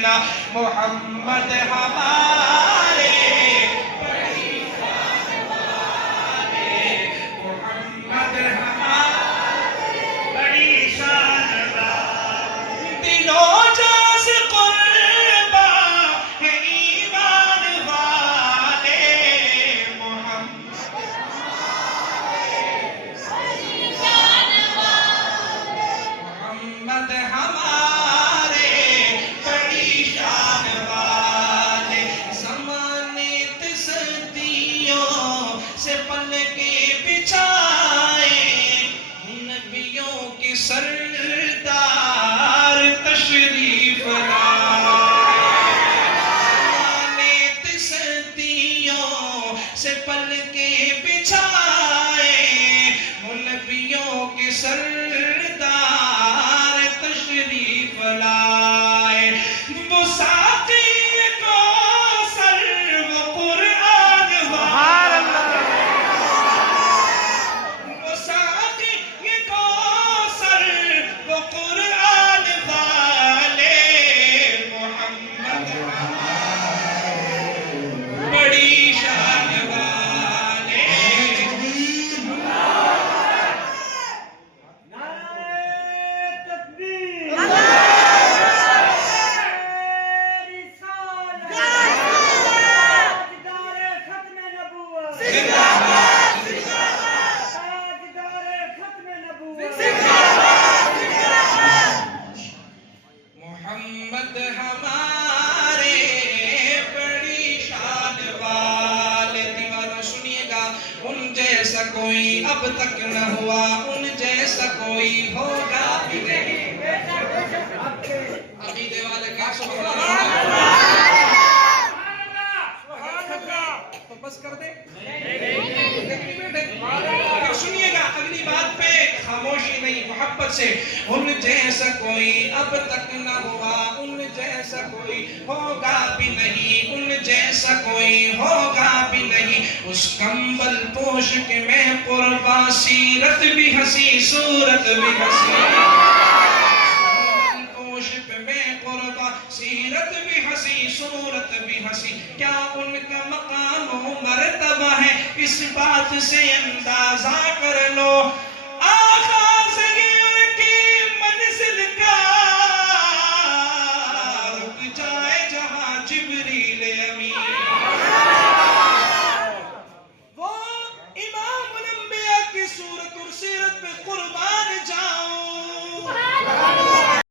سینا محمد ہمارے بڑی شان والے، محمد ہمارے بڑی شان والے، دلوں جاں سے قربا ہے ایمان والے، محمد محمد ہمارے بڑی شان والے، زمانے تصدیوں سے پلکے بچھائے، نبیوں کے سردار تشریف لائے، زمانے تصدیوں سے پلکے بچھائے، نبیوں کے سردار تشریف لائے، وہ ساقی کوثر وہ قرآن والے، وہ ساقی کوثر وہ قرآن والے، محمد بڑی شان والے، محمد ہمارے بڑی شان والے، دیوانوں سنیے گا، ان جیسا کوئی اب تک نہ ہوا، ان جیسا کوئی ہوگا بھی نہیں، عقیدے والے کا سبحان اللہ، تو بس کر دے، اور سنیے گا اگلی بات پہ خاموشی نہیں، محبت سے، ان جیسا کوئی اب تک نہ ہوا، ان جیسا کوئی ہوگا بھی نہیں، ان جیسا کوئی ہوگا بھی نہیں، اس کمبل پوش کے میں قرباں، سیرت بھی ہنسی صورت بھی ہنسی، کمبل پوش پہ میں قرباں، سیرت بھی ہنسی صورت بھی ہنسی، کیا ان کا مقام و مرتبہ ہے، اس بات سے اندازہ کر لو، آغاز یہ ان کی منزل کا، رک جائے جہاں جبریل